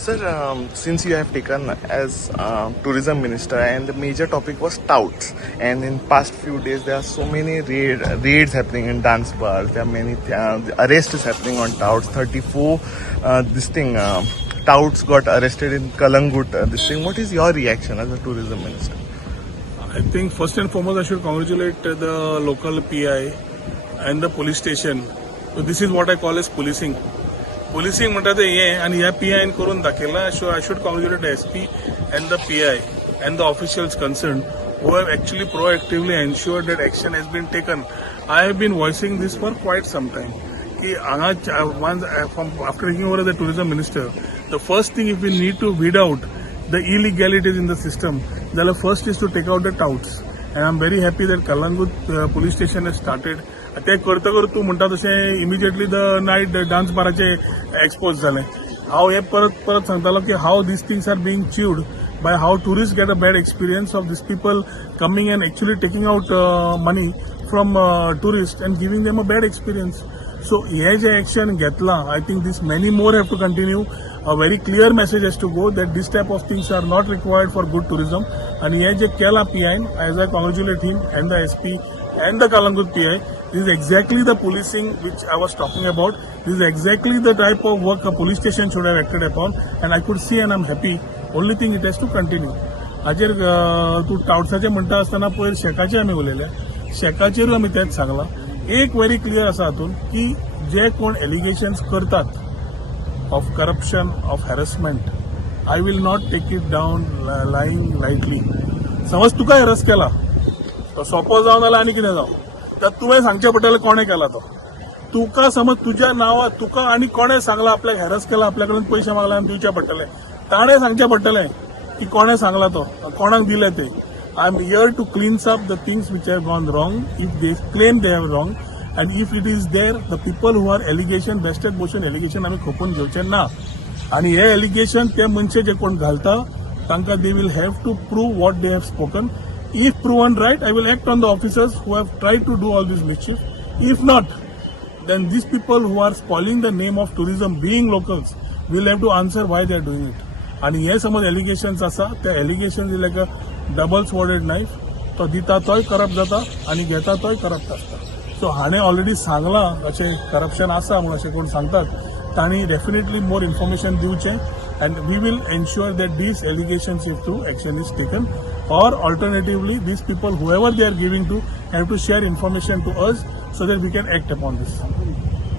Sir, since you have taken as tourism minister, and the major topic was touts, and in past few days there are so many raids happening in dance bars. There are many arrests is happening on touts. 34 touts got arrested in Calangute. What is your reaction as a tourism minister? I think first and foremost I should congratulate the local PI and the police station. So this is what I call as policing. Policing म्हणतात हे आणि ह्या PI करून दाखयला. So I should congratulate the SP and the PI and the officials concerned who have actually proactively ensured that action has been taken. I have been voicing this for quite some time. Once after taking over as the tourism minister, the first thing if we need to weed out the illegalities in the system, the first is to take out the touts. And I'm very happy that Calangute police station has started. ते करता तू म्हणटा तशें immediately the night dance बाराचे expose जालें. हांव हे परत सांगतालो की how these things are being viewed by how tourists get a bad experience of these people coming and actually taking out money from tourists and giving them a bad experience. So हे जे action घेतला, I think this many more have to continue. A very clear message has to go that this type of things are not required for good tourism. And हे जे केला PI, as I congratulate him and the SP and the Calangute PI, this is exactly the policing which I was talking about. This is exactly the type of work a police station should have acted upon, and I could see and I'm happy. Only thing it has to continue. हाजेर तू टाउट्साचे म्हणटा आसतना पयर शेकाचे आमी उलयले. शेकाचेरूय आमी तेच सांगला. एक व्हेरी क्लियर आसा हातून की जे कोण एलिगेशन्स करतात of corruption, of harassment, I will not take it down lying lightly. समज तुका हॅरस केला तो सोपो जावन जाल्यार आनी कितें जावं, तर तुवें सांगचें पडटलें कोणें केला तो. तुका समज तुज्या नांवार तुका आनी कोणें सांगला आपल्याक हॅरस केला, आपल्या कडून पयशे मागला आनी दिवचे पडटले, ताणें सांगचें पडटलें की कोणें सांगला तो, कोणाक दिले ते. I am here to cleanse up the things which have gone wrong if they claim they have wrong. And if it is there the people who are allegation vested motion allegation आमी खोपून घेवचें ना. आनी हे allegation ते मनशे जे कोण घालता तांकां they will have to prove what they have spoken. If proven right, I will act on the officers who have tried to do all this mischief. If not, then these people who are spoiling the name of tourism, being locals, will have to answer why they are doing it. And हे समज allegations आसा, त्या allegations is like a double sworded knife. तो दिता तोय corrupt जाता आणि घेता तोय corrupt आसता. सो हाणें ऑलरेडी सांगलां अशें करप्शन आसा म्हणून अशें कोण सांगतात, तांणी डेफिनेटली मोर इन्फॉर्मेशन दिवचें. And we will ensure that these allegations if true action is taken, or alternatively these people whoever they are giving to have to share information to us so that we can act upon this.